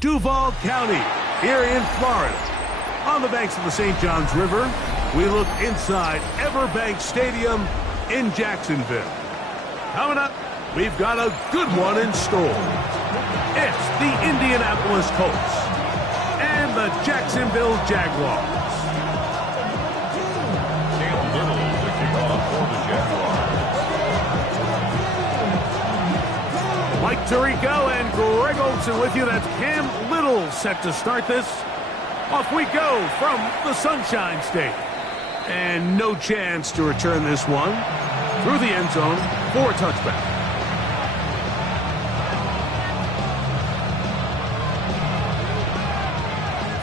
Duval County, here in Florida. On the banks of the St. Johns River, we look inside Everbank Stadium in Jacksonville. Coming up, we've got a good one in store. It's the Indianapolis Colts and the Jacksonville Jaguars. Cam Little to kick off for the Jaguars. Mike Tirico and Greg Olsen with you. That's Cam Little set to start this. Off we go from the Sunshine State. And no chance to return this one through the end zone for a touchback.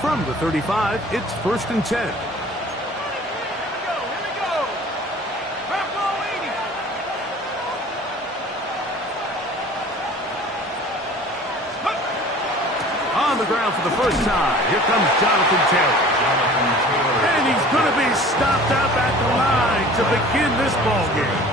From the 35, it's 1st and 10. On the ground for the first time. Here comes Jonathan Taylor. And he's going to be stopped up at the line to begin this ball game.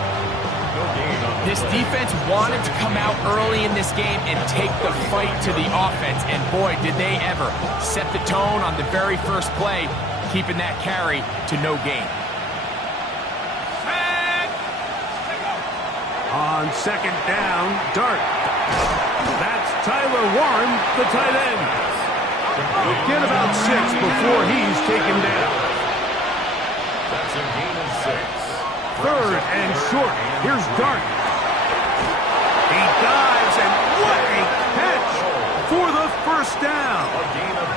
This defense wanted to come out early in this game and take the fight to the offense. And boy, did they ever set the tone on the very first play, keeping that carry to no gain. On 2nd down, Dart. That's Tyler Warren, the tight end. Get about 6 before he's taken down. That's a gain of 6. 3rd and short. Here's Dart. He dives, and what a catch for the first down. A gain of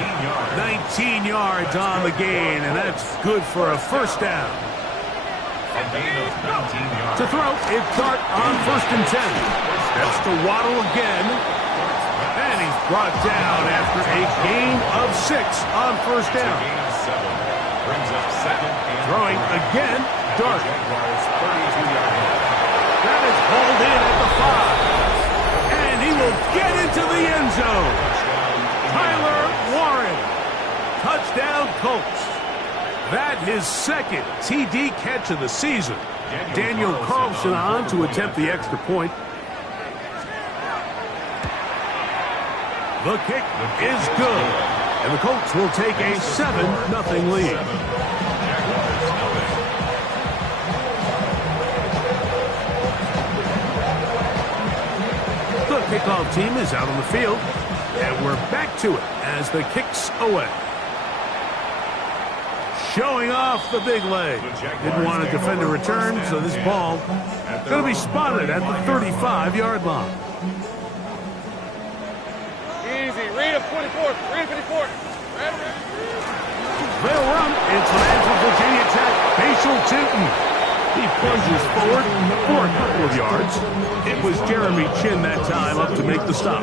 19 yards. 19 yards on the gain, and that's good for a first down. A gain of 19 yards. To throw, it's Dart on 1st and 10. Steps to Waddle again. And he's brought down after a gain of 6 on 1st down. Gain of 7. Brings up 2nd and Throwing again, Dart. Jaguars 32-yard line. That is hauled in at the 5. And he will get into the end zone. Tyler Warren. Touchdown Colts. That his 2nd TD catch of the season. Daniel Carlson on to attempt the extra point. The kick is good. And the Colts will take a 7-0 lead. The kickoff team is out on the field. And we're back to it as the kick's away. Showing off the big leg. Didn't want to defend a return, so this ball going to be spotted at the 35-yard line. Easy. Read a 44. Read a 54. They'll run. It's an man from Virginia Tech, Facial Tootin. He plunges forward for a couple of yards. It was Jeremy Chin that time up to make the stop.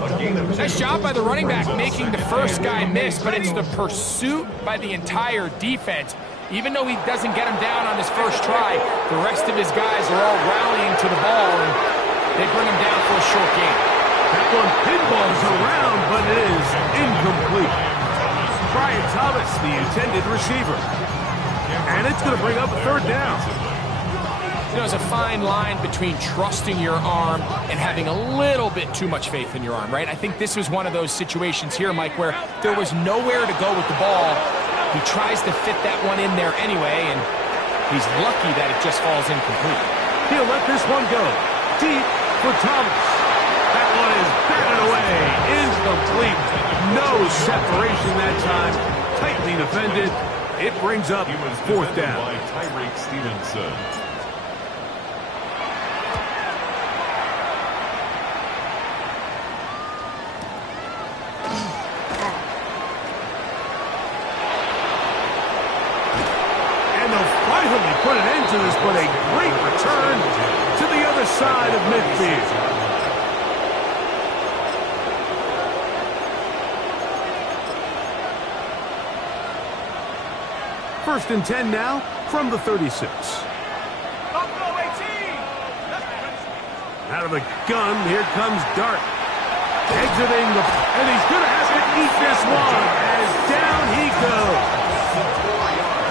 Nice job by the running back making the first guy miss, but it's the pursuit by the entire defense. Even though he doesn't get him down on his first try, the rest of his guys are all rallying to the ball, and they bring him down for a short gain. That one pinballs around, but it is incomplete. Brian Thomas, the intended receiver. And it's going to bring up a 3rd down. You know, there's a fine line between trusting your arm and having a little bit too much faith in your arm, right? I think this was one of those situations here, Mike, where there was nowhere to go with the ball. He tries to fit that one in there anyway, and he's lucky that it just falls incomplete. He'll let this one go. Deep for Thomas. That one is batted away. Incomplete. No separation that time. Tightly defended. It brings up 4th down. By Tyreek Stevenson. Put an end to this, but a great return to the other side of midfield. First and 10 now from the 36. Out of the gun, here comes Dart. Exiting the... And he's going to have to eat this one as down he goes.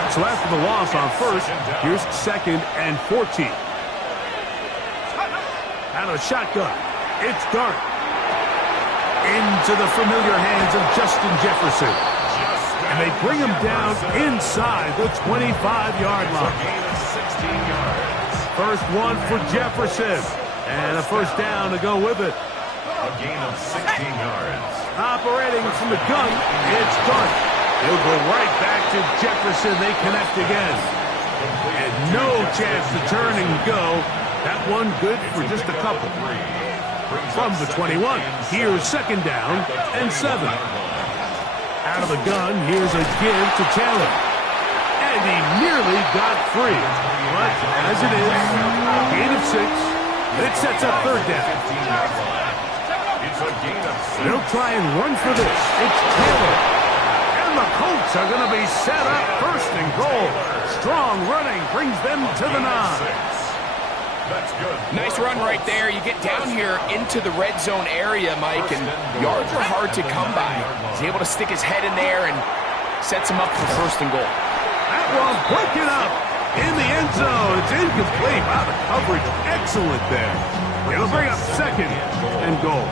So after the loss on 1st, here's 2nd and 14. Out of the shotgun, it's Dart. into the familiar hands of Justin Jefferson. And they bring him down inside the 25-yard line. Gain of 16 yards. First one for Jefferson. And a first down to go with it. A gain of 16 yards. Operating from the gun, it's Dart. He'll go right back to Jefferson. They connect again. And no chance to turn and go. That one good for just a couple. From the 21, here's second down and 7. Out of the gun, here's a give to Taylor. And he nearly got free. But as it is, gain of 6. It sets up third down. It's a gain of 6. They'll try and run for this. It's Taylor. And the Colts are going to be set up first and goal. Strong running brings them to the 9. That's good. Nice run right there. You get down here into the red zone area, Mike, and yards are hard to come by. He's able to stick his head in there and sets him up for first and goal. That one broken up in the end zone. It's incomplete. Wow, the coverage excellent there. It'll bring up second and goal.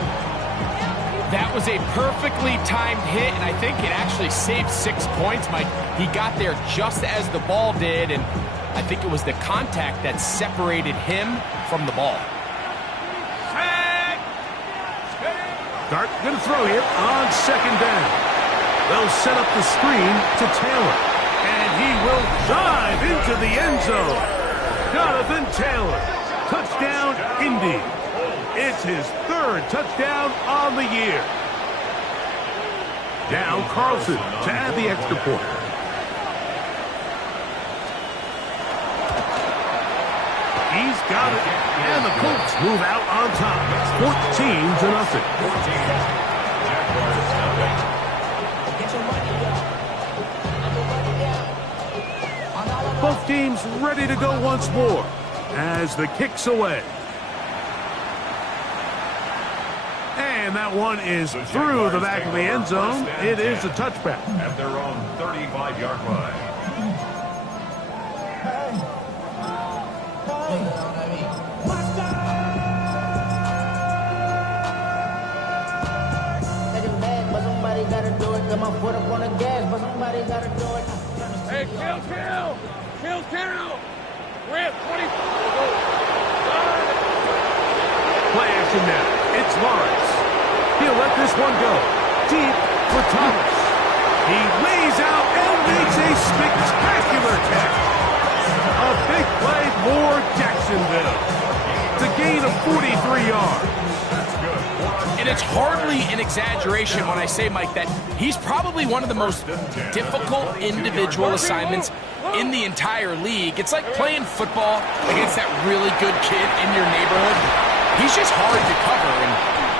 That was a perfectly timed hit, and I think it actually saved 6 points, Mike. He got there just as the ball did, and I think it was the contact that separated him from the ball. Dart going to throw here on second down. They'll set up the screen to Taylor. And he will dive into the end zone. Jonathan Taylor. Touchdown, Indy. It's his third touchdown on the year. Now Carlson to add the extra point. He's got it. And the Colts move out on top. 14-0. Both teams ready to go once more as the kick's away. And that one is through the back of the end zone. It is a touchback. At their own 35-yard line. Hey, kill. We're at 24. Play action now. It's Lawrence. He'll let this one go. Deep for Thomas. He lays out and makes a spectacular catch. A big play for Jacksonville. It's a gain of 43 yards. And it's hardly an exaggeration when I say, Mike, that he's probably one of the most difficult individual assignments in the entire league. It's like playing football against that really good kid in your neighborhood. He's just hard to cover, and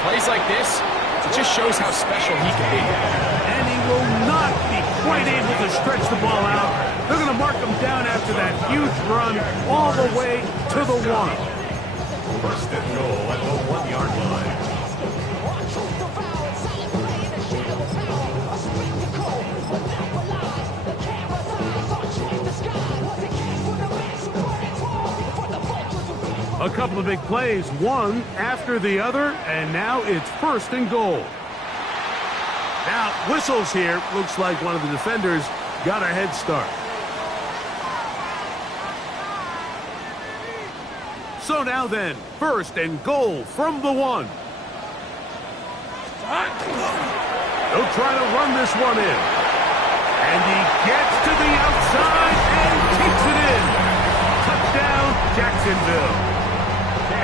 plays like this, it just shows how special he can be. And he will not be quite able to stretch the ball out. They're going to mark him down after that huge run all the way to the 1. First and goal at the 1-yard line. A couple of big plays, one after the other, and now it's first and goal. Now, whistles here. Looks like one of the defenders got a head start. So now then, first and goal from the 1. They'll try to run this one in. And he gets to the outside and takes it in. Touchdown, Jacksonville.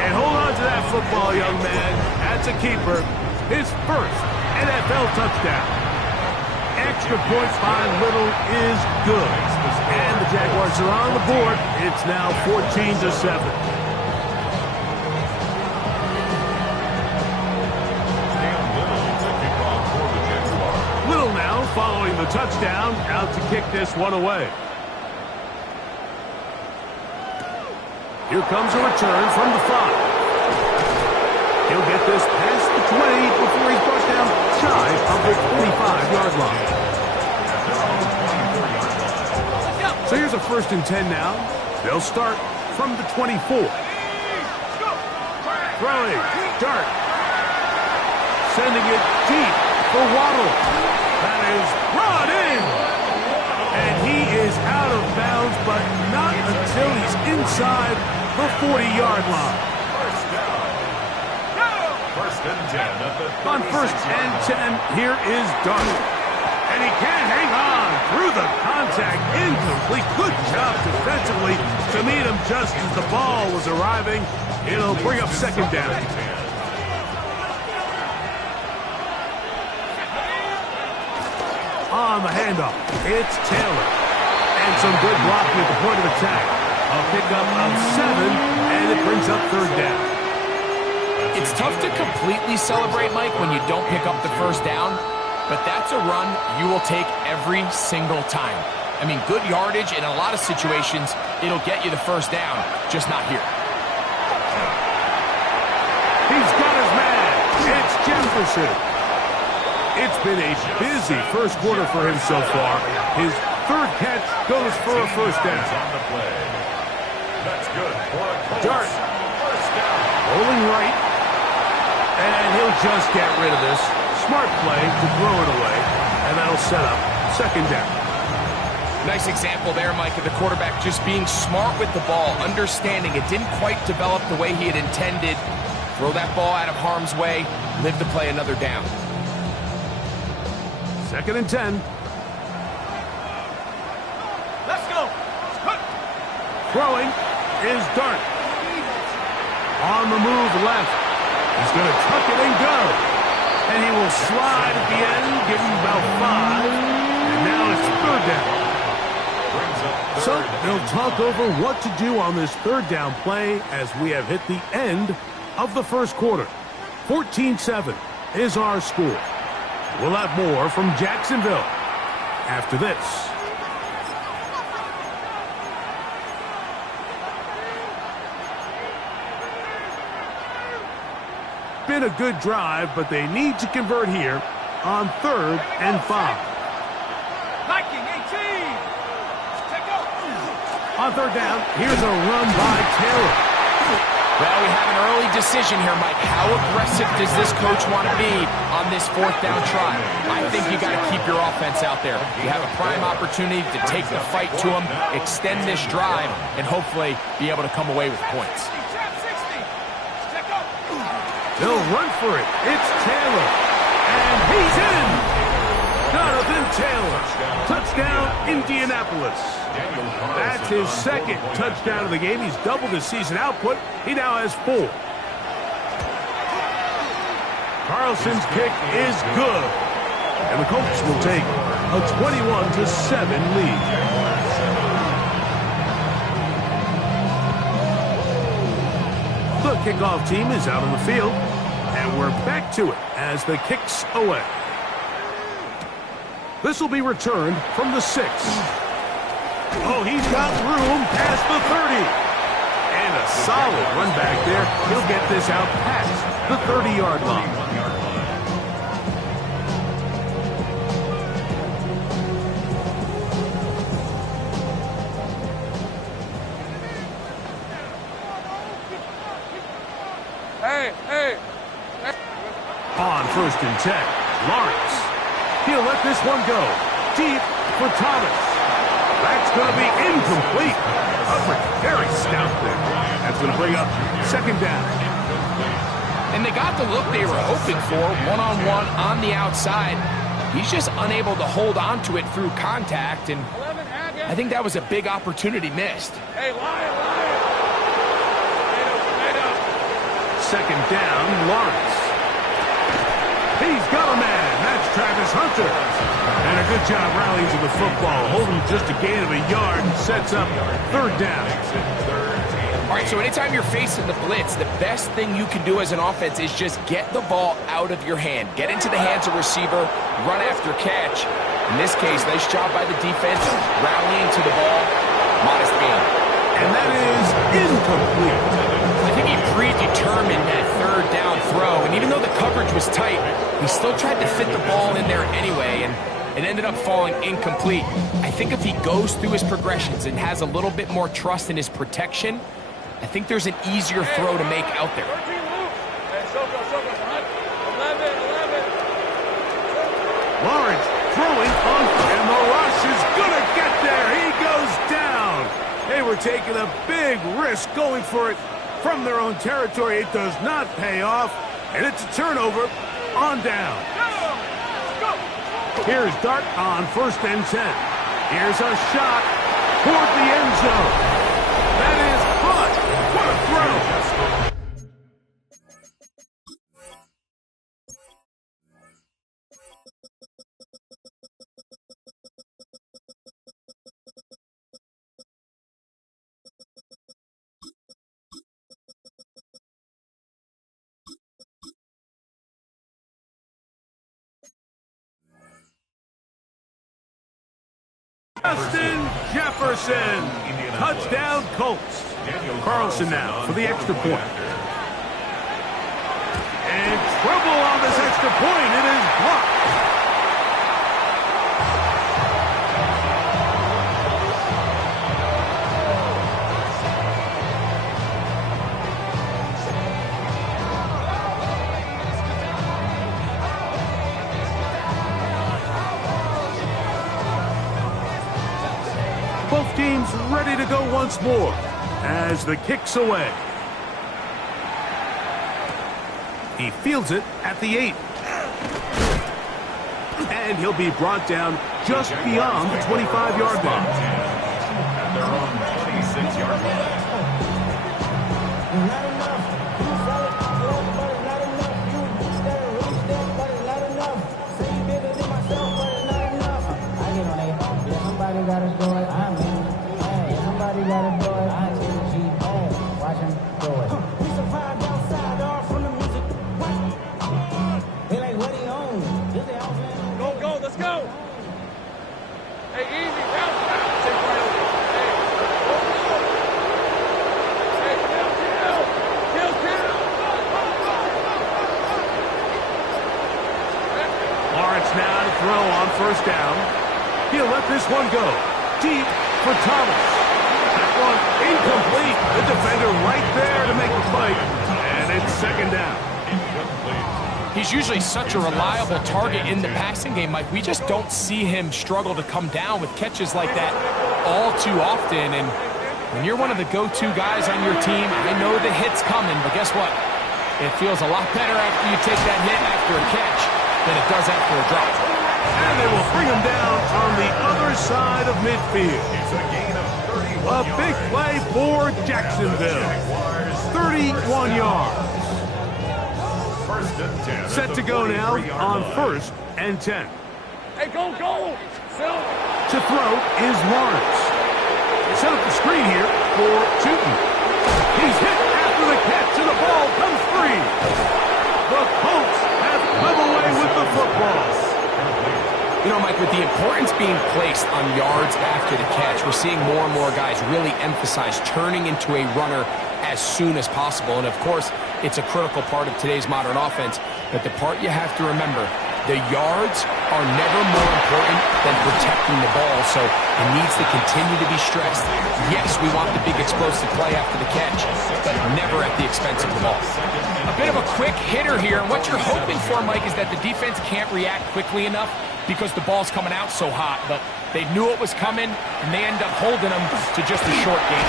And hold on to that football, young man. That's a keeper. His first NFL touchdown. Extra points by Little is good. And the Jaguars are on the board. It's now 14-7. Following the touchdown, out to kick this one away. Here comes a return from the 5. He'll get this past the 20 before he's brought down shy of the 25-yard line. So here's a first and 10 now. They'll start from the 24. Throwing, Dart. sending it deep for Waddle. That is brought in. And he is out of bounds, but not until he's inside the 40-yard line. First down. First and 10 at the 36 On first and 10, here is Dart. And he can't hang on through the contact. Incomplete. Good job defensively to meet him just as the ball was arriving. It'll bring up second down. On the handoff, it's Taylor. And some good blocking at the point of attack. A pickup of 7, and it brings up third down. It's tough to completely celebrate, Mike, when you don't pick up the first down, but that's a run you will take every single time. I mean, good yardage in a lot of situations, it'll get you the first down, just not here. He's got his man. It's Jefferson. It's been a busy first quarter for him so far. His third catch goes for a first down. on the play. That's good for a Colts. Dart. First down. Rolling right. And he'll just get rid of this. Smart play to throw it away. And that'll set up second down. Nice example there, Mike, of the quarterback just being smart with the ball, understanding it didn't quite develop the way he had intended. Throw that ball out of harm's way, live to play another down. Second and 10. Let's go. Throwing is Dart. On the move left. He's going to tuck it and go. And he will slide at the end, give him about 5. And now it's third down. So they'll talk over what to do on this third down play as we have hit the end of the first quarter. 14-7 is our score. We'll have more from Jacksonville after this. Been a good drive, but they need to convert here on 3rd and 5. Viking 18. Check out. On third down, here's a run by Taylor. Well, we have an early decision here, Mike. How aggressive does this coach want to be on this fourth down try? I think you got to keep your offense out there. You have a prime opportunity to take the fight to them, extend this drive, and hopefully be able to come away with points. Check out. They'll run for it. It's Taylor. And he's in. Jonathan Taylor. Touchdown, Indianapolis. That's his second touchdown of the game. He's doubled his season output. He now has 4. Carlson's kick is good. And the Colts will take a 21-7 lead. The kickoff team is out on the field. And we're back to it as the kick's away. This will be returned from the 6. Oh, he's got room past the 30. And a solid run back there. He'll get this out past the 30-yard line. Hey. On 1st and 10, Lawrence. He'll let this one go. Deep for Thomas. That's going to be incomplete. Coverage very stout there. That's going to bring up second down. And they got the look they were hoping for, one-on-one on the outside. He's just unable to hold on to it through contact, and 11 Haggett. I think that was a big opportunity missed. Hey, Lion. Second down, Lawrence. He's got a man. That's Travis Hunter. And a good job rallying to the football. Holding just a gain of a yard and sets up third down. All right, so anytime you're facing the blitz, the best thing you can do as an offense is just get the ball out of your hand. Get into the hands of receiver, run after catch. In this case, nice job by the defense, rallying to the ball. Modest gain. And that is incomplete. I think he predetermined that third down throw, and even though the coverage was tight, he still tried to fit the ball in there anyway, and it ended up falling incomplete. I think if he goes through his progressions and has a little bit more trust in his protection, I think there's an easier throw to make out there. 13 Luke. Hey, Soko, 11. were taking a big risk going for it from their own territory. It does not pay off, and it's a turnover on down. Here's Dart on 1st and 10. Here's a shot toward the end zone. That is hot. What a throw. Justin Jefferson, touchdown Colts. Carlson now for the extra point. And trouble on this extra point. It is blocked. Both teams ready to go once more as the kick's away. He fields it at the 8. And he'll be brought down just beyond the 25-yard line. And they're on 26-yard line. Now to throw on 1st down. He'll let this one go. Deep for Thomas. That one incomplete. The defender right there to make the play. And it's 2nd down. He's usually such a reliable target in the passing game, Mike. We just don't see him struggle to come down with catches like that all too often. And when you're one of the go-to guys on your team, I know the hit's coming, but guess what? It feels a lot better after you take that hit after a catch than it does after a drop. And they will bring him down on the other side of midfield. It's a gain of 31 A big play for Jacksonville. 31 yards. 1st and 10. Set to go now on 1st and 10. Hey, go! Phil! To throw is Lawrence. Set up the screen here for Tootin. He's hit after the catch, and the ball comes free. The Colts have come away with the football. You know, Mike, with the importance being placed on yards after the catch, we're seeing more and more guys really emphasize turning into a runner as soon as possible. And, of course, it's a critical part of today's modern offense. But the part you have to remember, the yards are never more important than protecting the ball, so it needs to continue to be stressed. Yes, we want the big explosive play after the catch, but never at the expense of the ball. A bit of a quick hitter here, and what you're hoping for, Mike, is that the defense can't react quickly enough because the ball's coming out so hot, but they knew it was coming, and they end up holding them to just a short gain.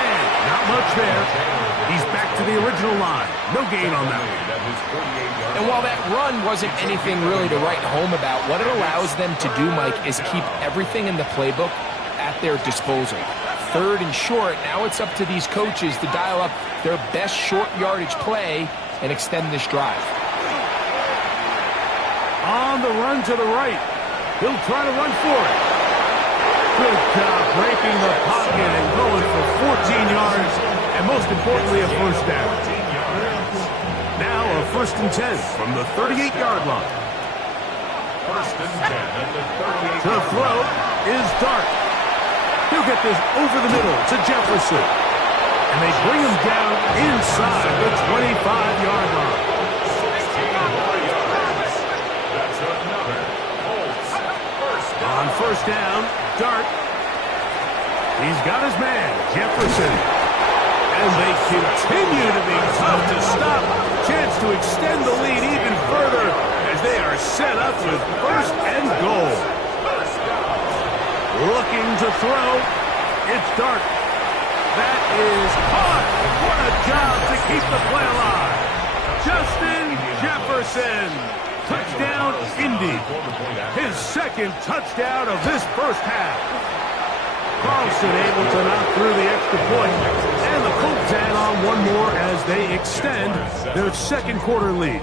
And not much there. He's back to the original line. No gain on that one. And while that run wasn't anything really to write home about, what it allows them to do, Mike, is keep everything in the playbook at their disposal. 3rd and short, now it's up to these coaches to dial up their best short yardage play and extend this drive. On the run to the right. He'll try to run for it. Good job breaking the pocket and going for 14 yards, and most importantly, a 1st down. Now a 1st and 10 from the 38-yard line. 1st and 10 at the 38. The throw is Dart. He'll get this over the middle to Jefferson. And they bring him down inside the 25-yard line. That's another Colts 1st down. On 1st down, Dart. He's got his man, Jefferson. And they continue to be tough to stop. Chance to extend the lead even further as they are set up with 1st and goal. Looking to throw. It's Dart. That is hard. What a job to keep the play alive. Justin Jefferson. Touchdown, Indy. His second touchdown of this first half. Carlson able to knock through the extra point. And the Colts add on one more as they extend their second quarter lead.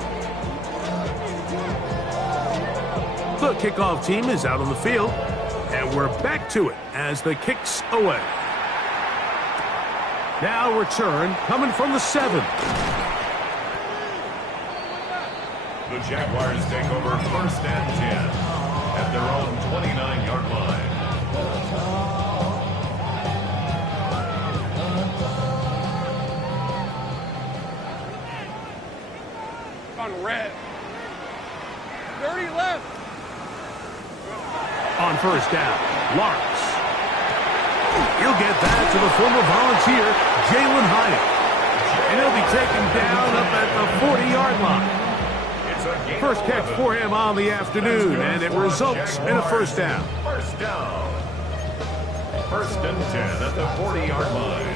The kickoff team is out on the field. And we're back to it as the kick's away. Now return coming from the 7. The Jaguars take over first and 10 at their own 29-yard line. On red. 30 left. On first down, Lawrence. He'll get that to the former volunteer, Jalen Hyatt. And he'll be taken down up at the 40-yard line. First catch for him on the afternoon, and it results in a first down. First down. First and 10 at the 40-yard line.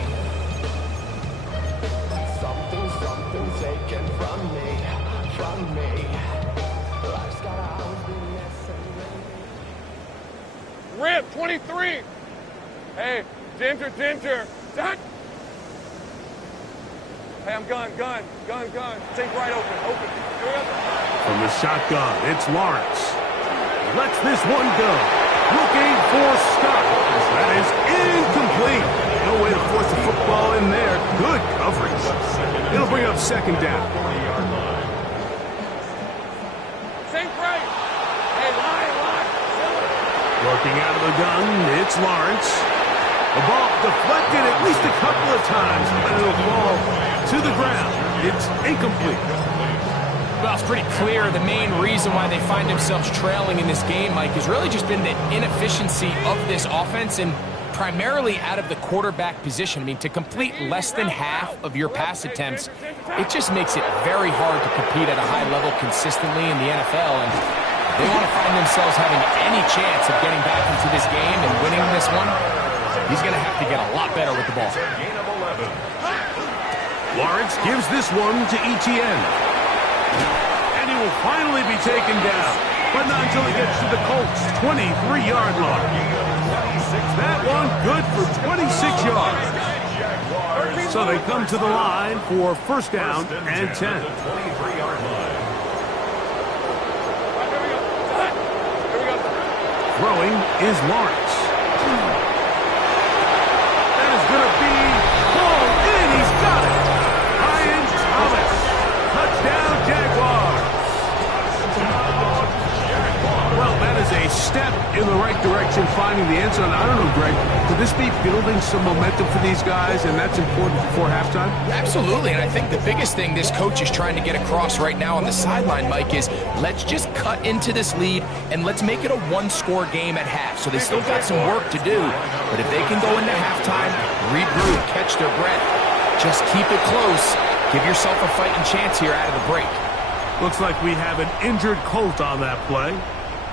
Something taken from me. Life's gotta always be necessary. Rip, 23. Hey, Ginger. Zach. Hey, I'm gun. Take right open. Here we go. From the shotgun, it's Lawrence. Lets this one go. Looking for Scott. That is incomplete. No way to force the football in there. Good coverage. It'll bring up second down. Take right. Hey, line. Working out of the gun, it's Lawrence. The ball deflected at least a couple of times, but it'll fall to the ground. It's incomplete. Well, it's pretty clear the main reason why they find themselves trailing in this game, Mike, has really just been the inefficiency of this offense and primarily out of the quarterback position. I mean, to complete less than half of your pass attempts, it just makes it very hard to compete at a high level consistently in the NFL. And they want to find themselves having any chance of getting back into this game and winning this one. He's going to have to get a lot better with the ball. Lawrence gives this one to Etienne. And he will finally be taken down, but not until he gets to the Colts' 23-yard line. That one good for 26 yards. So they come to the line for first down and 10. 23-yard line. Throwing is Lawrence. That is going to be pulled in. He's got it. Ryan Thomas. Touchdown, Jaguars. Well, that is a step in the right direction, finding the end zone. I don't know, Greg, could this be building some momentum for these guys, and that's important before halftime? Absolutely, and I think the biggest thing this coach is trying to get across right now on the sideline, Mike, is let's just cut into this lead and let's make it a one-score game at half. So they still got some work to do, but if they can go into halftime, regroup, catch their breath, just keep it close, give yourself a fighting chance here out of the break. Looks like we have an injured Colt on that play.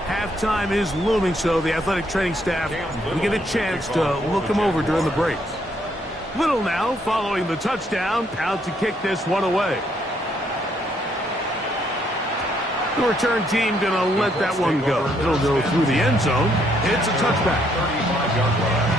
Halftime is looming, so the athletic training staff will get a chance to look him over during the break. Little now, following the touchdown, out to kick this one away. The return team going to let that one go. It'll go through the end zone. It's a touchback. 35-yard line.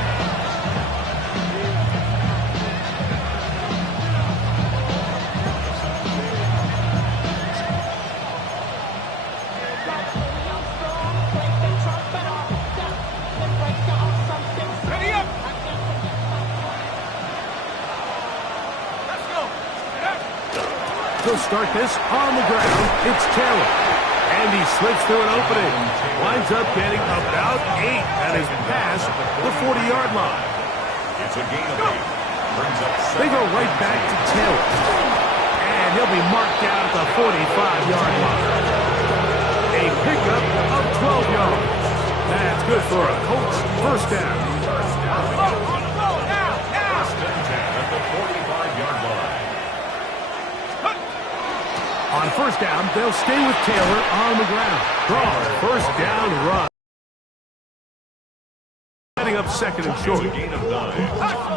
He'll start this on the ground. It's Taylor. And he slips through an opening. Winds up getting about 8 that is past the 40-yard line. It's a gain of 8. Brings up They go right back to Taylor. And he'll be marked down at the 45-yard line. A pickup of 12 yards. That's good for a Colts first down. first and 10 at the 45-yard line. On first down, they'll stay with Taylor on the ground. Draw, first down run. Setting up up second and short. A gain of 9.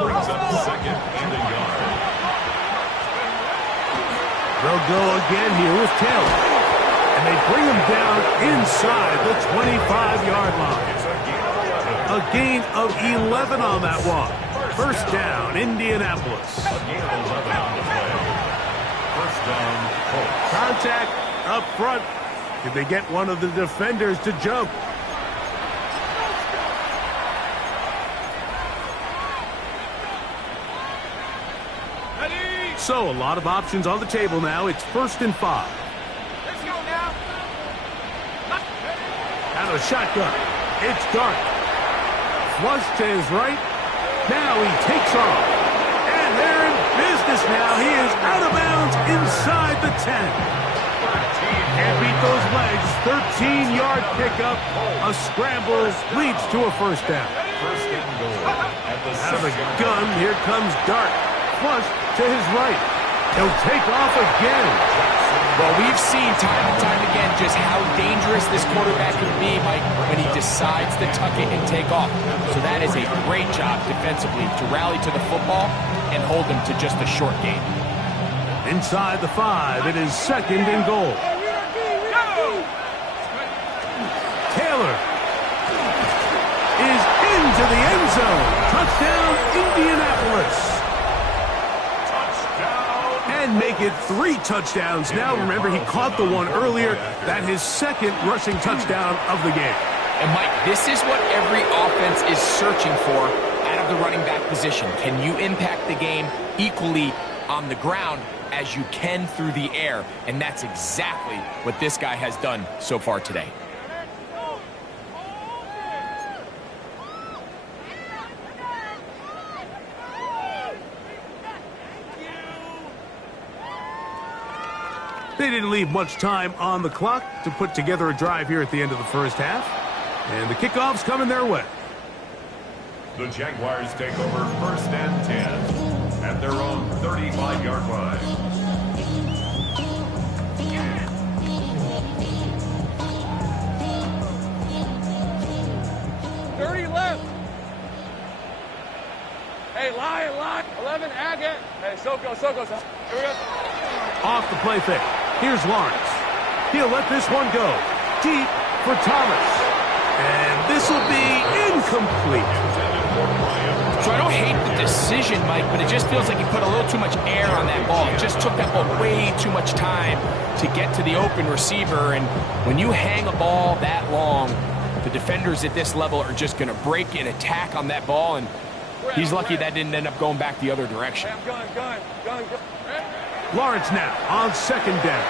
Brings up second and a yard. They'll go again here with Taylor. And they bring him down inside the 25-yard line. A gain of 11 on that one. First down, Indianapolis. A gain of 11 on the play. First down, Colts. Contact up front. Did they get one of the defenders to jump? So, a lot of options on the table now. It's 1st and 5. Let's go now. Out of the shotgun. It's Dart. Flush to his right. Now he takes off. And they're in business now. He is out of bounds inside the 10. Can't beat those legs. 13-yard pickup. A scramble leads to a first down. First and goal. Out of the gun, here comes Dart. Flush to his right. He'll take off again. Well, we've seen time and time again just how dangerous this quarterback can be, Mike, when he decides to tuck it and take off. So that is a great job defensively to rally to the football and hold him to just a short gain. Inside the 5, it is 2nd and goal. Taylor is into the end zone. Touchdown, Indianapolis. And make it 3 touchdowns. Now, remember, he caught the one earlier. That his 2nd rushing touchdown of the game. And, Mike, this is what every offense is searching for out of the running back position. Can you impact the game equally on the ground as you can through the air? And that's exactly what this guy has done so far today. They didn't leave much time on the clock to put together a drive here at the end of the first half. And the kickoff's coming their way. The Jaguars take over 1st and 10 at their own 35-yard line. Hey, lie. 11, Agate. Hey, Soko. Here we go. Off the play fake. Here's Lawrence. He'll let this one go. Deep for Thomas. And this will be incomplete. So I don't hate the decision, Mike, but it just feels like he put a little too much air on that ball. It just took that ball way too much time to get to the open receiver. And when you hang a ball that long, the defenders at this level are just going to break and attack on that ball. And he's lucky that didn't end up going back the other direction. Gun. Lawrence now on 2nd down.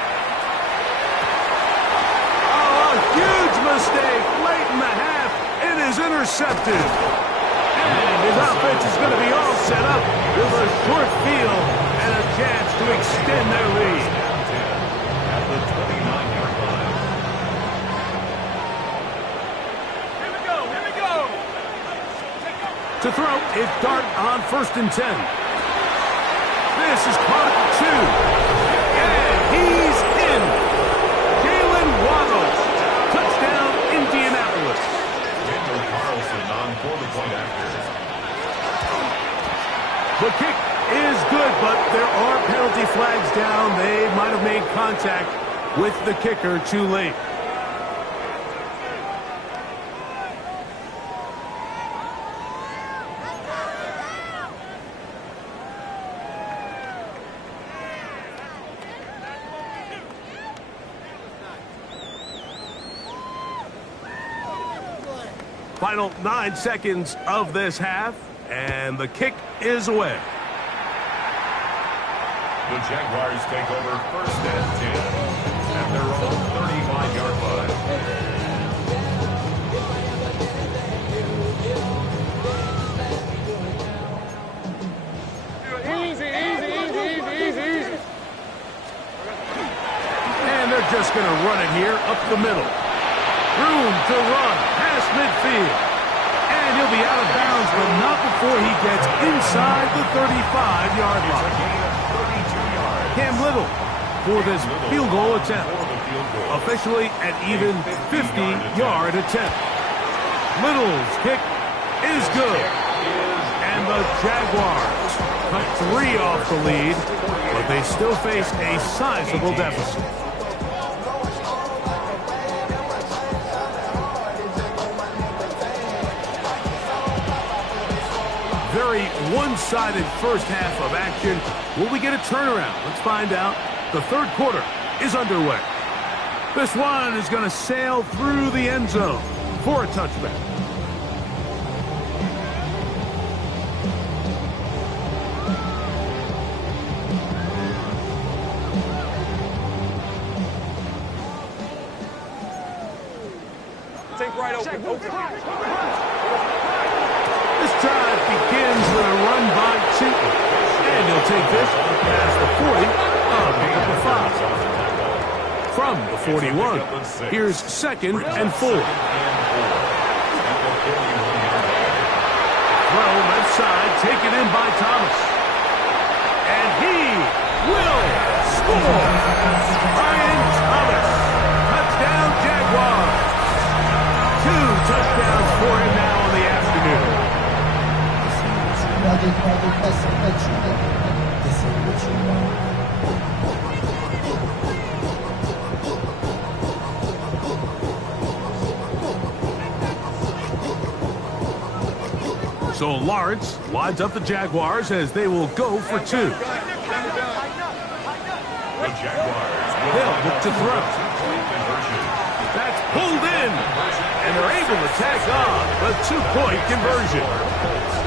Oh, a huge mistake late in the half. It is intercepted. And his offense is going to be all set up with a short field and a chance to extend their lead. At the 29-yard line. Here we go. To throw, it's Dart on 1st and 10. This is caught at 2. And he's in. Jalen Waddle. Touchdown, Indianapolis. Daniel Carlson on for the point after. The kick is good, but there are penalty flags down. They might have made contact with the kicker too late. Final 9 seconds of this half, and the kick is away. The Jaguars take over 1st and 10 at their own 35-yard line. Easy. And they're just going to run it here up the middle. Room to run past midfield. And he'll be out of bounds, but not before he gets inside the 35-yard line. Cam Little for this field goal attempt. Officially an even 50-yard attempt. Little's kick is good. And the Jaguars cut 3 off the lead, but they still face a sizable deficit. Very one-sided first half of action. Will we get a turnaround? Let's find out. The third quarter is underway. This one is going to sail through the end zone for a touchback. Think right open. This drive begins with a run by Cheaton. And he'll take this past the 40 of number 5. From the 41, here's 2nd and 4. Throw left side, taken in by Thomas. And he will score. Brian Thomas. Touchdown, Jaguars. 2 touchdowns for him now on the afternoon. So Lawrence lines up the Jaguars as they will go for 2. The Jaguars They'll look to throw. That's pulled in. And they're able to tack on the 2-point conversion.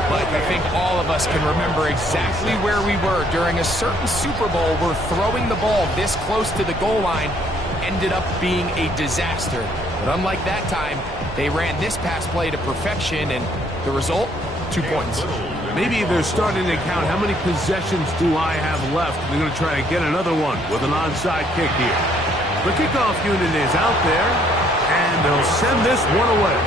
But I think all of us can remember exactly where we were during a certain Super Bowl where throwing the ball this close to the goal line ended up being a disaster. But unlike that time, they ran this pass play to perfection, and the result, 2 points. Maybe they're starting to count how many possessions do I have left. They're going to try to get another one with an onside kick here. The kickoff unit is out there, and they'll send this one away.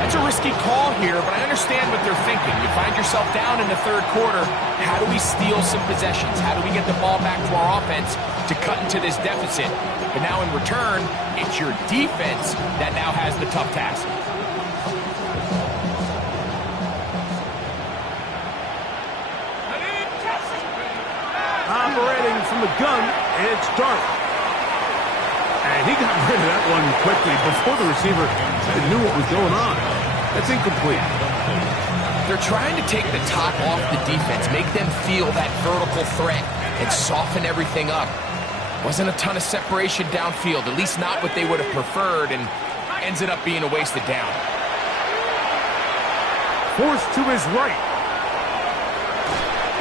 That's a risky call here, but I understand what they're thinking. You find yourself down in the third quarter. How do we steal some possessions? How do we get the ball back to our offense to cut into this deficit? But now in return, it's your defense that now has the tough task. Operating from the gun, it's Dart. And he got rid of that one quickly before the receiver knew what was going on. That's incomplete. They're trying to take the top off the defense, make them feel that vertical threat, and soften everything up. Wasn't a ton of separation downfield, at least not what they would have preferred, and ends it up being a wasted down. Forced to his right.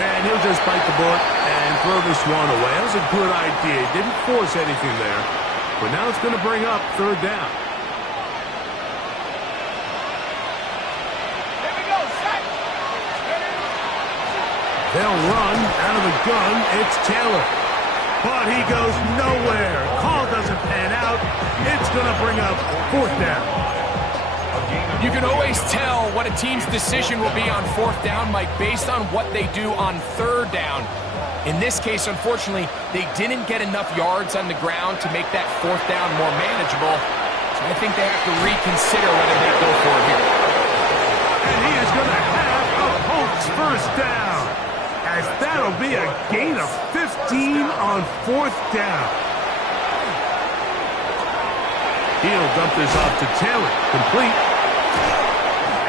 And he'll just bite the bullet and throw this one away. That was a good idea. Didn't force anything there. But now it's going to bring up 3rd down. Here we go, set. They'll run out of the gun. It's Taylor. But he goes nowhere. Call doesn't pan out. It's going to bring up 4th down. You can always tell what a team's decision will be on 4th down, Mike, based on what they do on 3rd down. In this case, unfortunately, they didn't get enough yards on the ground to make that 4th down more manageable. So I think they have to reconsider whether they go for it here. And he is going to have a Colts 1st down. As that'll be a gain of 15 on 4th down. He'll dump this off to Taylor. Complete.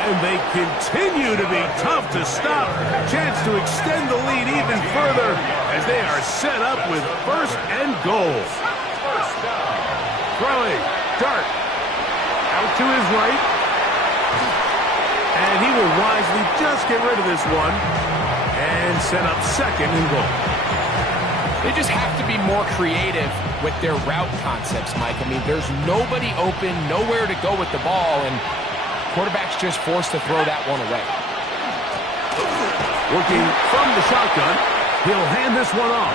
And they continue to be tough to stop. Chance to extend the lead even further as they are set up with 1st and goal. Throwing. Dart. Out to his right. And he will wisely just get rid of this one and set up 2nd and goal. They just have to be more creative with their route concepts, Mike. I mean, there's nobody open, nowhere to go with the ball, and quarterback's just forced to throw that one away. Working from the shotgun, he'll hand this one off.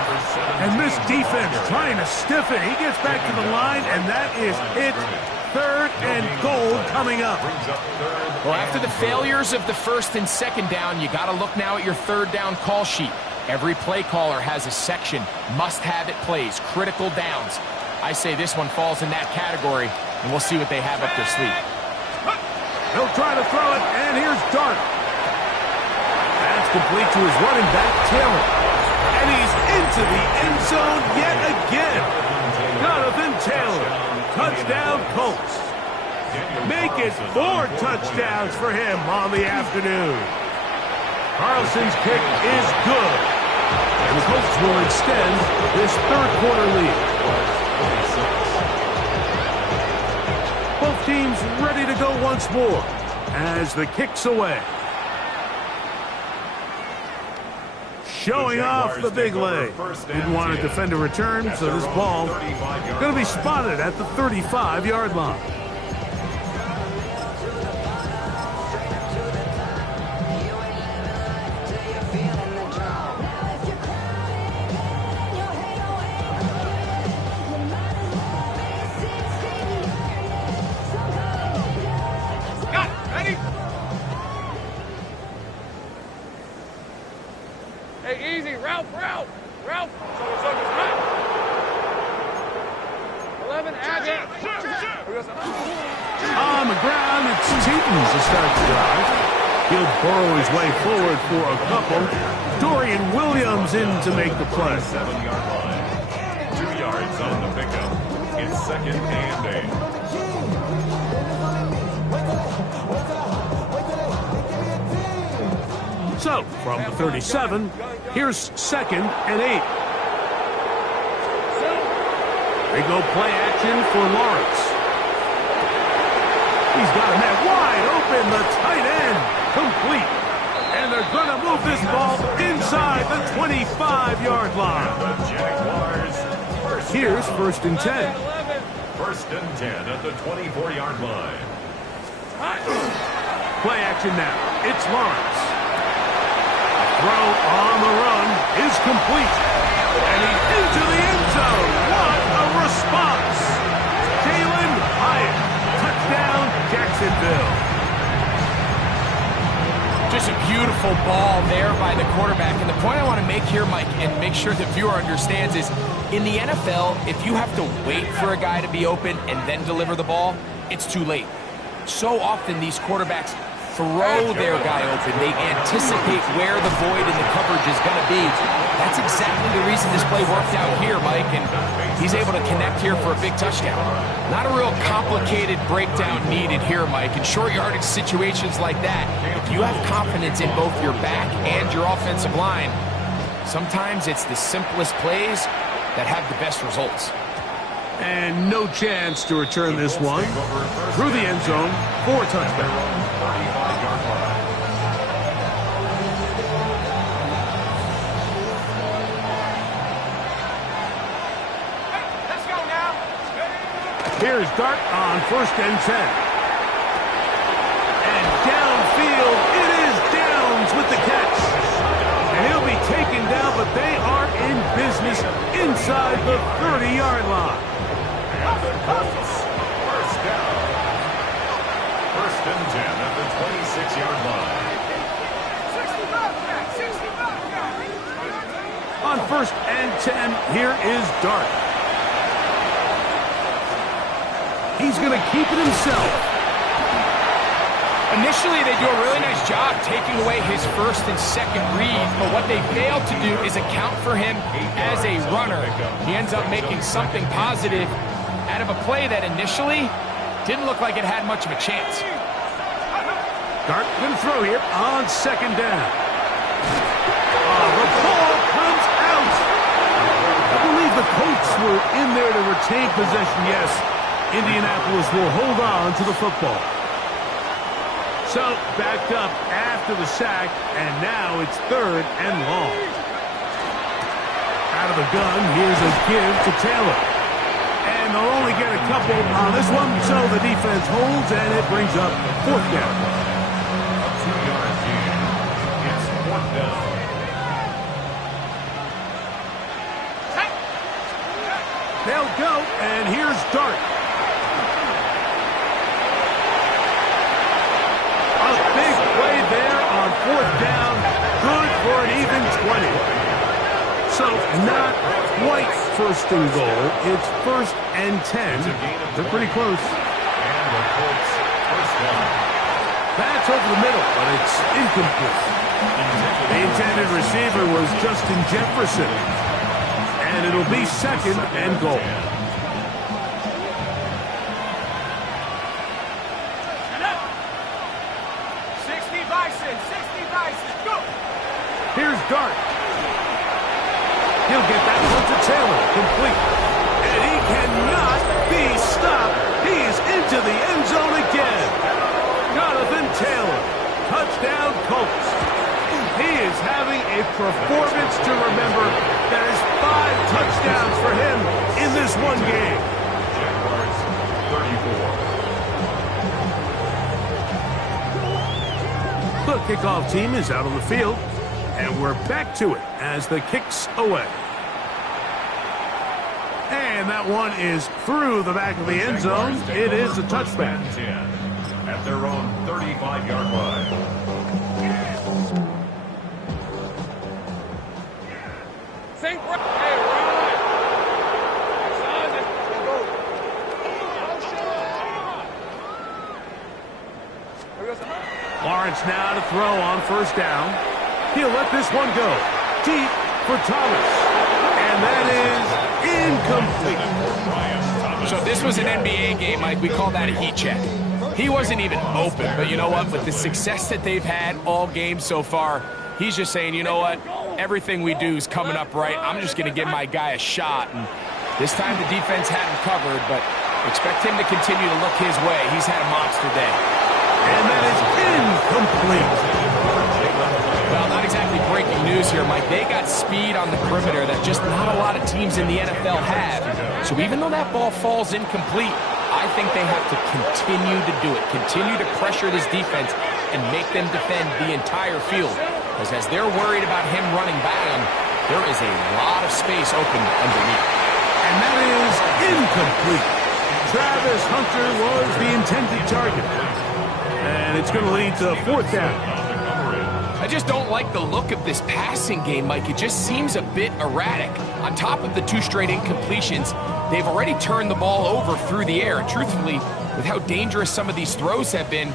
And this defense trying to stiff it. He gets back to the line, and that is it. 3rd and goal coming up. Well, after the failures of the 1st and 2nd down, you got to look now at your 3rd down call sheet. Every play caller has a section, must-have-it plays, critical downs. I say this one falls in that category, and we'll see what they have up their sleeve. He'll try to throw it, and here's Dart. That's complete to his running back, Taylor. And he's into the end zone yet again. Jonathan Taylor, touchdown Colts. Make it 4 touchdowns for him on the afternoon. Carlson's kick is good. And the Colts will extend this third-quarter lead. Both teams ready to go once more as the kick's away. Showing off the big leg. Didn't want to defend a return, so this ball going to be spotted at the 35-yard line. Hey, easy, Ralph. Ralph. 11, Agate. On the ground, it's Teton to start the drive. He'll burrow his way forward for a couple. Dorian Williams in to make the play. 7-yard line. 2 yards on the pickup. It's 2nd and 8. So, from the 37, here's 2nd and 8. They go play action for Lawrence. He's got a man wide open, the tight end, complete. And they're going to move this ball inside the 25-yard line. Here's 1st and 10. 1st and 10 at the 24-yard line. Play action now. It's Lawrence. Throw on the run is complete. And he's into the end zone. What a response. Jalen Hyatt. Touchdown, Jacksonville. Just a beautiful ball there by the quarterback. And the point I want to make here, Mike, and make sure the viewer understands is, in the NFL, if you have to wait for a guy to be open and then deliver the ball, it's too late. So often these quarterbacks throw their guy open. They anticipate where the void in the coverage is going to be. That's exactly the reason this play worked out here, Mike, and he's able to connect here for a big touchdown. Not a real complicated breakdown needed here, Mike. In short yardage situations like that, if you have confidence in both your back and your offensive line, sometimes it's the simplest plays that have the best results. And no chance to return this one. Through the end zone for a touchdown. Here's Dart on 1st and 10. And downfield, it is Downs with the catch. And he'll be taken down, but they are in business inside the 30-yard line. First down. 1st and 10 at the 26-yard line. On 1st and 10, here is Dart. He's going to keep it himself. Initially, they do a really nice job taking away his 1st and 2nd read, but what they fail to do is account for him as a runner. He ends up making something positive out of a play that initially didn't look like it had much of a chance. Dart going to throw here on 2nd down. The ball comes out. I believe the Colts were in there to retain possession, yes. Indianapolis will hold on to the football. So, backed up after the sack, and now it's 3rd and long. Out of the gun, here's a give to Taylor. And they'll only get a couple on this one, so the defense holds, and it brings up 4th down. A 2-yard gain. It's 4th down. They'll go, and here's Dart. Big play there on 4th down. Good for an even 20. So not quite 1st and goal. It's 1st and 10. They're pretty close. And the Colts first down. That's over the middle, but it's incomplete. The intended receiver was Justin Jefferson. And it'll be second and goal. Here's Dart. He'll get that one to Taylor, complete. And he cannot be stopped. He's into the end zone again. Jonathan Taylor, touchdown Colts. He is having a performance to remember. There's 5 touchdowns for him in this one game. Jaguars 34. The kickoff team is out on the field, and we're back to it as the kick's away. And that one is through the back of the end zone. It is a touchback. At their own 35-yard line. Hey, run! Lawrence now to throw on first down. He'll let this one go. Deep for Thomas. And that is incomplete. So this was an NBA game, Mike. We call that a heat check. He wasn't even open, but you know what? With the success that they've had all game so far, he's just saying, you know what? Everything we do is coming up right. I'm just going to give my guy a shot. And this time the defense had him covered, but expect him to continue to look his way. He's had a monster day. And that is incomplete. Well, not exactly breaking news here, Mike. They got speed on the perimeter that just not a lot of teams in the NFL have. So even though that ball falls incomplete, I think they have to continue to do it. Continue to pressure this defense and make them defend the entire field. Because as they're worried about him running by them, there is a lot of space open underneath. And that is incomplete. Travis Hunter was the intended target. And it's going to lead to 4th down. I just don't like the look of this passing game, Mike. It just seems a bit erratic. On top of the 2 straight incompletions, they've already turned the ball over through the air. And truthfully, with how dangerous some of these throws have been,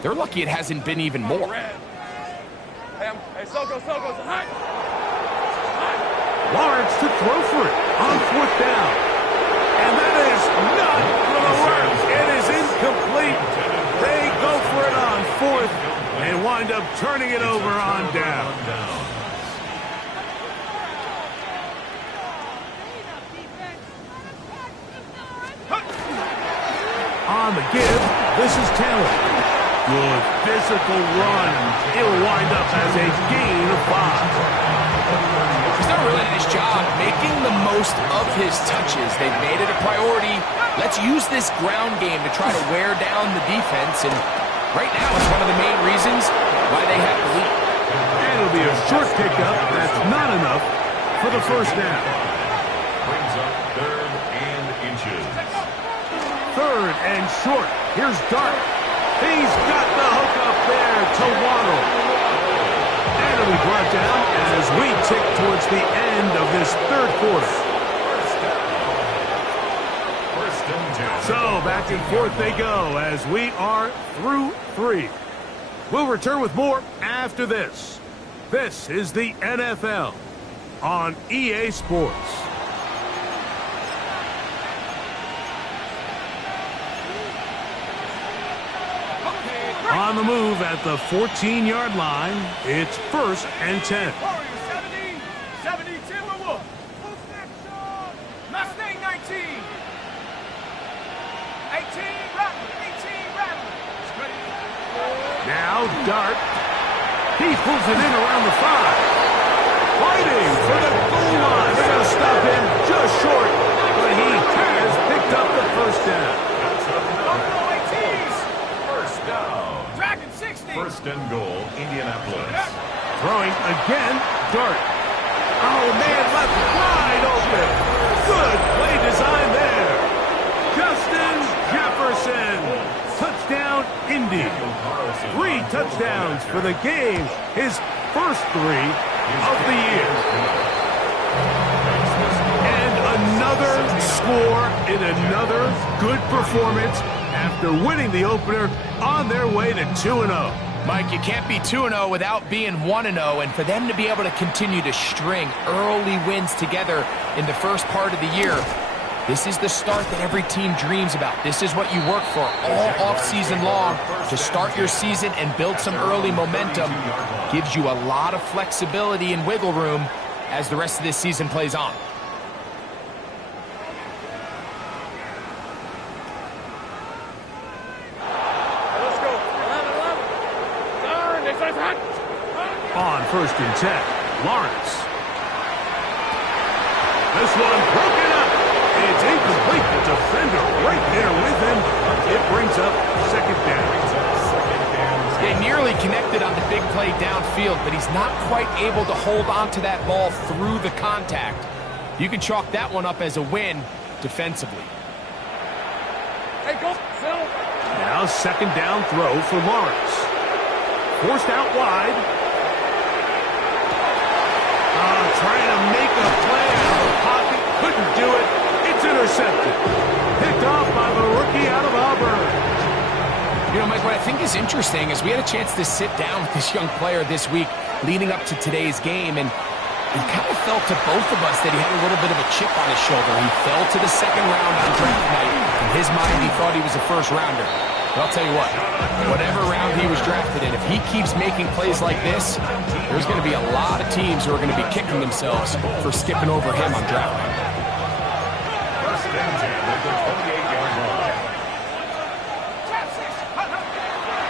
they're lucky it hasn't been even more. Hey, Soko, hot. Lawrence to throw for it on 4th down. And that is not going to work. It is incomplete. They go for it on 4th and wind up turning it over on down. On the give, this is Taylor. Good physical run. It'll wind up as a gain of 5. He's done a really nice job making the most of his touches. They've made it a priority. Let's use this ground game to try to wear down the defense. And right now, it's one of the main reasons why they have the lead. And it'll be a short pickup. That's not enough for the first down. Brings up 3rd and inches. 3rd and short. Here's Dart. He's got the hook up there to Waddle. And it'll be brought down as we tick towards the end of this 3rd quarter. First and 10. So back and forth they go as we are through 3. We'll return with more after this. This is the NFL on EA Sports. On the move at the 14-yard line, it's 1st and 10. 70, Timberwolf. Mustang 19. 18, Rattler. Now Dart. He pulls it in around the 5. Fighting for the goal line. They're going to stop him just short, but he has picked up the first down. First down. Dragon 60. First and goal, Indianapolis. Throwing again, Dart. Oh, man, left wide open. Good play design there. Justin Jefferson. Touchdown, Indy. 3 touchdowns for the game. His first 3 of the year. And another another score in another good performance after winning the opener on their way to 2-0. Mike, you can't be 2-0 without being 1-0, and for them to be able to continue to string early wins together in the first part of the year, this is the start that every team dreams about. This is what you work for all off-season long, to start your season and build some early momentum. Gives you a lot of flexibility and wiggle room as the rest of this season plays on. Let's go. 11. Turn. This is hot. On 1st and 10, Lawrence. This one broken up. It's incomplete. The defender right there with him. It brings up 2nd down. They nearly connected on the big play downfield, but he's not quite able to hold on to that ball through the contact. You can chalk that one up as a win defensively. Hey, go. Phil. Now 2nd down throw for Lawrence. Forced out wide. Trying to make a play out of the pocket. Couldn't do it. It's intercepted. Picked off by the rookie out of Auburn. You know, Mike, what I think is interesting is we had a chance to sit down with this young player this week leading up to today's game, and it kind of felt to both of us that he had a little bit of a chip on his shoulder. He fell to the 2nd round on draft night. In his mind, he thought he was a 1st rounder. But I'll tell you what, whatever round he was drafted in, if he keeps making plays like this, there's going to be a lot of teams who are going to be kicking themselves for skipping over him on draft night. 1st and 10 at the 28-yard line.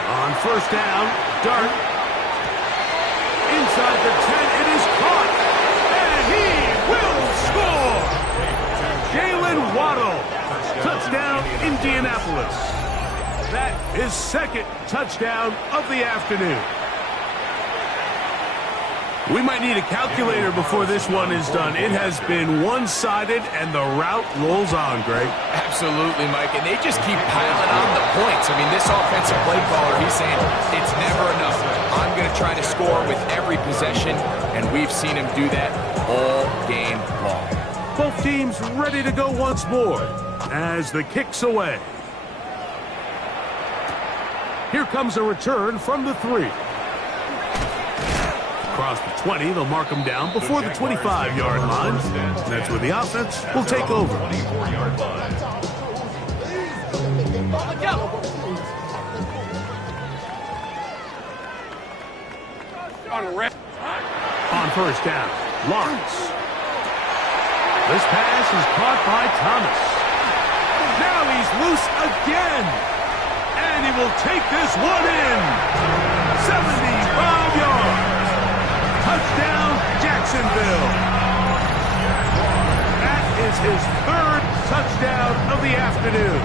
On 1st down, Dart. Inside the 10, it is caught. And he will score. Jalen Waddle. Touchdown, Indianapolis. That is 2nd touchdown of the afternoon. We might need a calculator before this one is done. It has been one-sided, and the route rolls on, Greg. Absolutely, Mike, and they just keep piling on the points. I mean, this offensive play caller, he's saying it's never enough. I'm going to try to score with every possession, and we've seen him do that all game long. Both teams ready to go once more as the kick's away. Here comes a return from the 3. Across the 20, they'll mark him down before the 25-yard line. And that's where the offense will take over. 24-yard line. On 1st down, Lawrence. This pass is caught by Thomas. Now he's loose again. And he will take this one in. 75 yards. Touchdown, Jacksonville. That is his 3rd touchdown of the afternoon.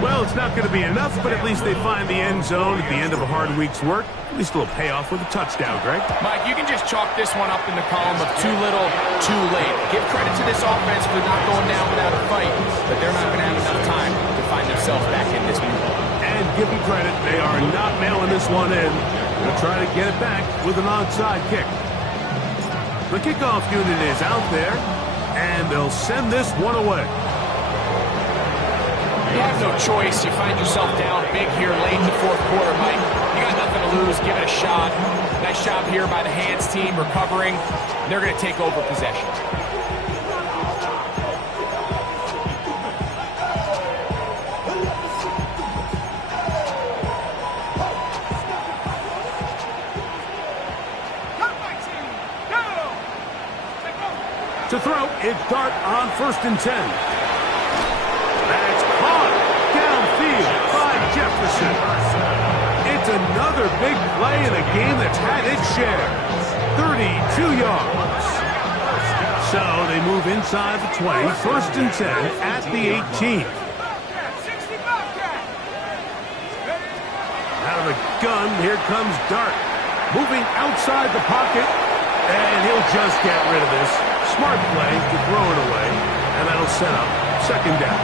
Well, it's not going to be enough, but at least they find the end zone at the end of a hard week's work. At least a little payoff with a touchdown, Greg. Mike, you can just chalk this one up in the column of too little, too late. Give credit to this offense for not going down without a fight, but they're not going to have enough time to find themselves back in this new ball. And give them credit, they are not mailing this one in. They'll try to get it back with an onside kick. The kickoff unit is out there, and they'll send this one away. You have no choice. You find yourself down big here late in the 4th quarter, Mike. You got nothing to lose. Give it a shot. Nice job here by the Hands team recovering. They're going to take over possession. To throw, it's Dart on 1st and 10. That's caught downfield by Jefferson. It's another big play in a game that's had its share. 32 yards. So they move inside the 20, 1st and 10 at the 18. Out of the gun, here comes Dart. Moving outside the pocket, and he'll just get rid of this. Smart play to throw it away, and that'll set up 2nd down.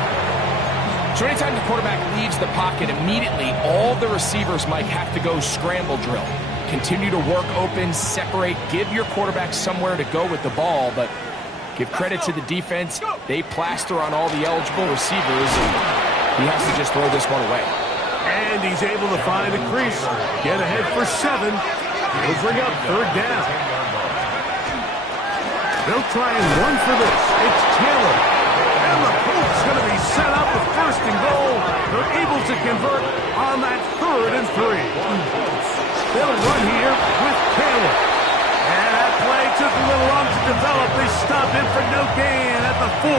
So anytime the quarterback leaves the pocket, immediately all the receivers, Mike, have to go scramble drill. Continue to work open, separate, give your quarterback somewhere to go with the ball, but Give credit to the defense. They plaster on all the eligible receivers, and he has to just throw this one away. And he's able to find a crease. Get ahead for 7. He'll bring up 3rd down. They'll try and run for this. It's Taylor. And the Colts going to be set up with 1st and goal. They're able to convert on that 3rd and 3. They'll run here with Taylor. And that play took a little long to develop. They stopped him for no gain at the 4.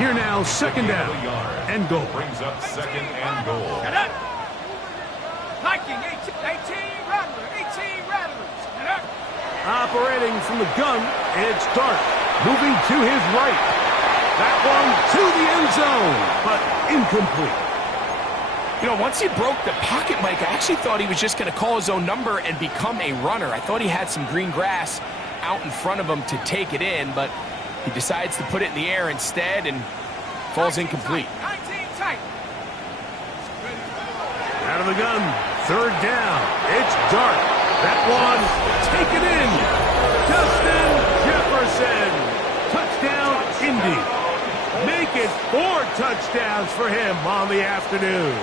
Here now, 2nd down and goal. Brings up 2nd and goal. Get up. Hiking, 18 rattlers. Get up. Operating from the gun, it's Dart. Moving to his right. That one to the end zone, but incomplete. You know, once he broke the pocket, Mike, I actually thought he was just going to call his own number and become a runner. I thought he had some green grass out in front of him to take it in, but he decides to put it in the air instead and falls incomplete. 19 tight. Out of the gun, 3rd down. It's Dart. That one, take it in. Justin Jefferson. Touchdown, Indy. Make it 4 touchdowns for him on the afternoon.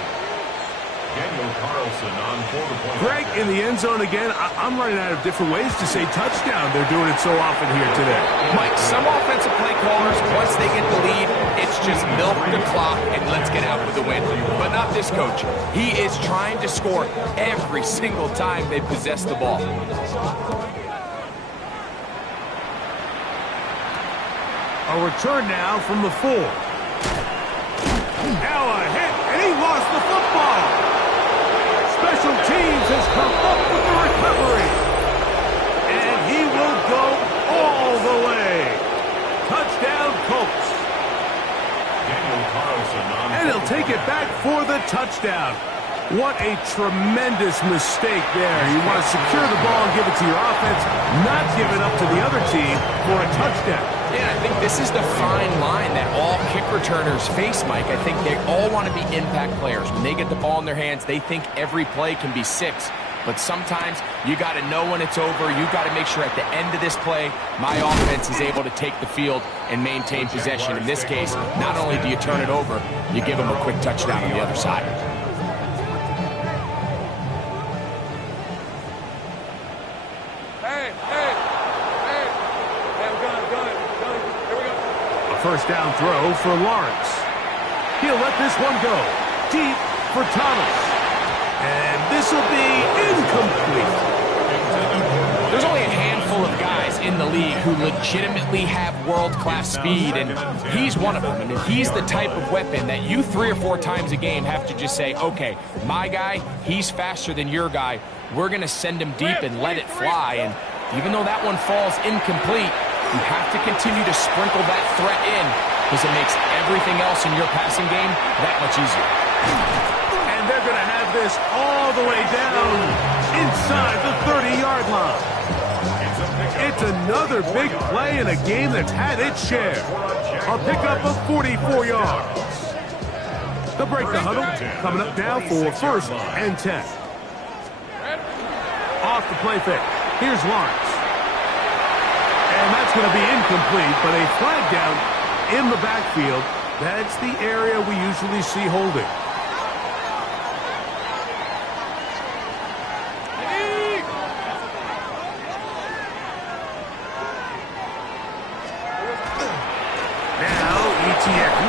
Daniel Carlson on 4-point. Greg in the end zone again. I'm running out of different ways to say touchdown. They're doing it so often here today. Mike, some offensive play callers, once they get the lead, it's just milk the clock and let's get out with the win. But not this coach. He is trying to score every single time they possess the ball. A return now from the 4. Now a hit, and he lost the football. Special teams has come up with the recovery. And he will go all the way. Touchdown, Colts. Daniel Carlson on And he'll take it back for the touchdown. What a tremendous mistake there. You want to secure the ball and give it to your offense, not give it up to the other team for a touchdown. Yeah, I think this is the fine line that all kick returners face, Mike. I think they all want to be impact players. When they get the ball in their hands, they think every play can be 6. But sometimes you got to know when it's over. You got to make sure at the end of this play, my offense is able to take the field and maintain possession. In this case, not only do you turn it over, you give them a quick touchdown on the other side. First down throw for Lawrence. He'll let this one go. Deep for Thomas. And this will be incomplete. There's only a handful of guys in the league who legitimately have world-class speed, and he's one of them. And he's the type of weapon that you 3 or 4 times a game have to just say, okay, my guy, he's faster than your guy. We're going to send him deep and let it fly. And even though that one falls incomplete, you have to continue to sprinkle that threat in because it makes everything else in your passing game that much easier. And they're going to have this all the way down inside the 30-yard line. It's another big play in a game that's had its share. A pickup of 44 yards. They'll break the huddle, coming up now for 1st and 10. Off the play fake. Here's Lawrence. And that's going to be incomplete, but a flag down in the backfield. That's the area we usually see holding. Now Etienne,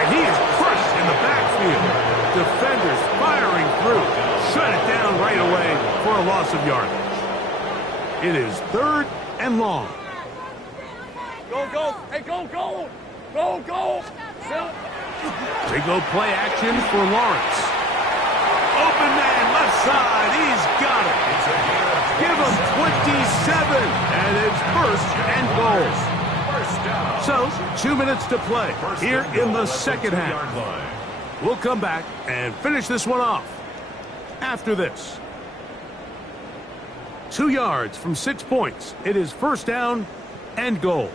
and he is crushed in the backfield. Defenders firing through. Shut it down right away for a loss of yardage. It is 3rd and long. Go. Hey, go. Go. They go play action for Lawrence. Open man, left side. He's got it. Give him 27, and it's 1st and goal. So, 2 minutes to play here in the second half. We'll come back and finish this one off after this. 2 yards from 6 points. It is 1st down and goal.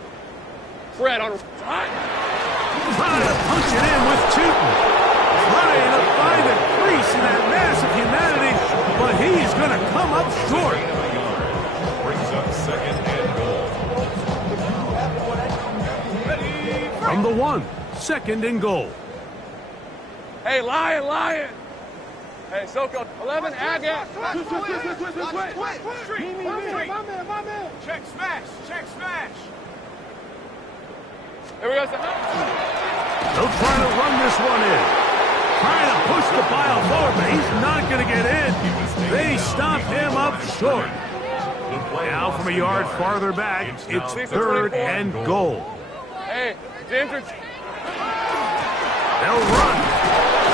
Fred on Trying to punch it in with Tootin. Trying to find a crease in that mass of humanity, but he's going to come up short. Brings up 2nd and goal. From the 1, 2nd and goal. Hey, Lion. Hey, Soko. 11, Agate. Check smash. Here we go. They'll try to run this one in. Trying to push the pile forward, but he's not going to get in. They stop him up short. Now from a yard farther back, it's 3rd and goal. Hey, James. They'll run.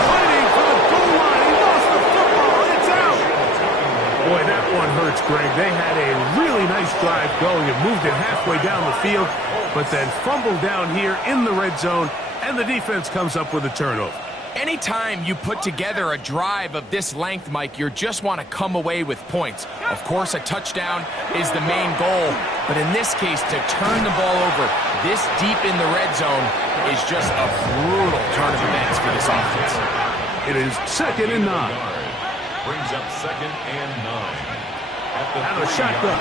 Fighting for the goal line. He lost the football. It's out. Boy, that one hurts, Greg. They had a really nice drive going and moved it halfway down the field, but then fumbled down here in the red zone, and the defense comes up with a turnover. Anytime you put together a drive of this length, Mike, you just want to come away with points. Of course, a touchdown is the main goal, but in this case, to turn the ball over this deep in the red zone is just a brutal turn of events for this offense. It is 2nd and 9. Brings up 2nd and 9. And a shotgun.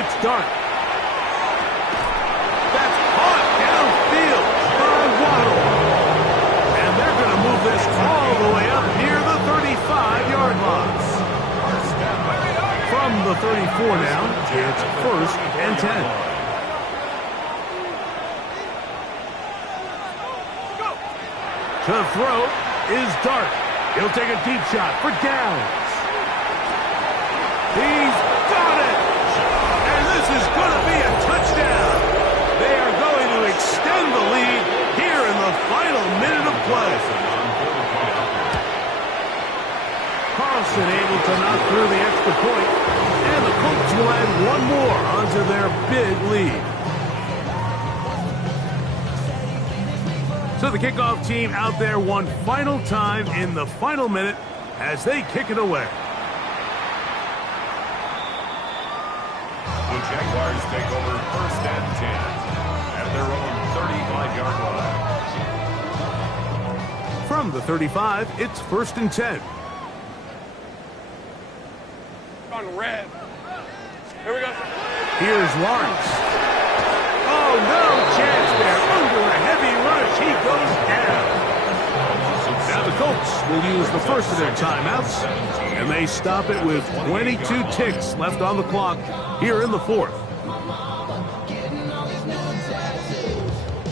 It's Dart. That's caught downfield by Waddle. And they're going to move this all the way up near the 35-yard line. From the 34 now, it's 1st and 10. To throw is Dart. He'll take a deep shot for downs. He's got it! And this is going to be a touchdown. They are going to extend the lead here in the final minute of play. Carlson able to knock through the extra point, and the Colts will add one more onto their big lead. So the kickoff team out there one final time in the final minute as they kick it away. The Jaguars take over 1st and 10 at their own 35-yard line. From the 35, it's 1st and 10. On red. Here we go. Here's Lawrence. Oh, no chance there. Under a heavy rush, he goes down. Now the Colts will use the first of their timeouts, and they stop it with 22 ticks left on the clock here in the 4th.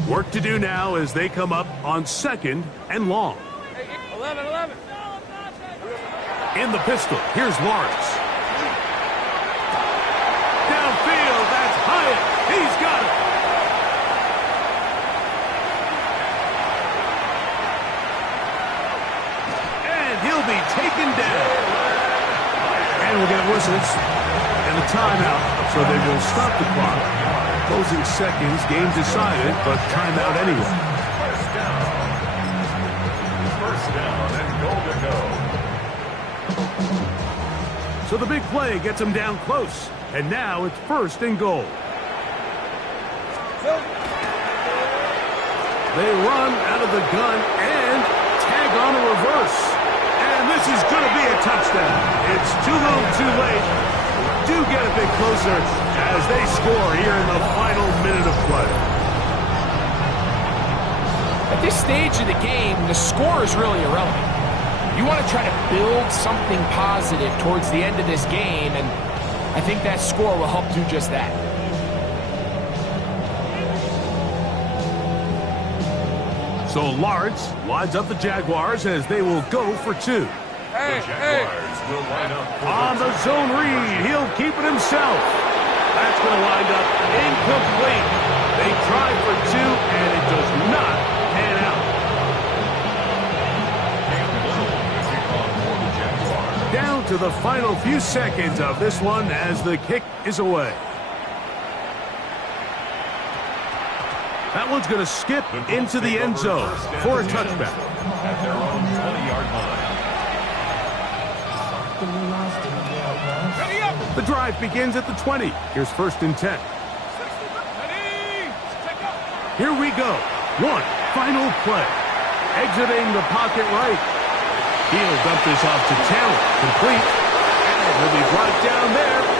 Work to do now as they come up on 2nd and long. Hey, 11. In the pistol, here's Lawrence. Downfield, that's Hyatt. He's got it. And he'll be taken down. And we'll get whistles and a timeout, so they will stop the clock. Closing seconds, game decided, but timeout anyway. First down and goal to go. So the big play gets them down close. And now it's 1st and goal. They run out of the gun and tag on a reverse. And this is going to be a touchdown. It's too little too late. Do get a bit closer as they score here in the final minute of play. At this stage of the game, the score is really irrelevant. You want to try to build something positive towards the end of this game, and I think that score will help do just that. So Lawrence lines up the Jaguars as they will go for 2. The Jaguars will line up On the zone read, he'll keep it himself. That's going to wind up incomplete. They try for 2, and it does not pan out. Down to the final few seconds of this one as the kick is away. That one's going to skip into the end zone for a touchback. At their own 20-yard line. The drive begins at the 20. Here's 1st and 10. Here we go. One final play. Exiting the pocket right. He'll dump this off to Taylor. Complete. And he'll be brought down there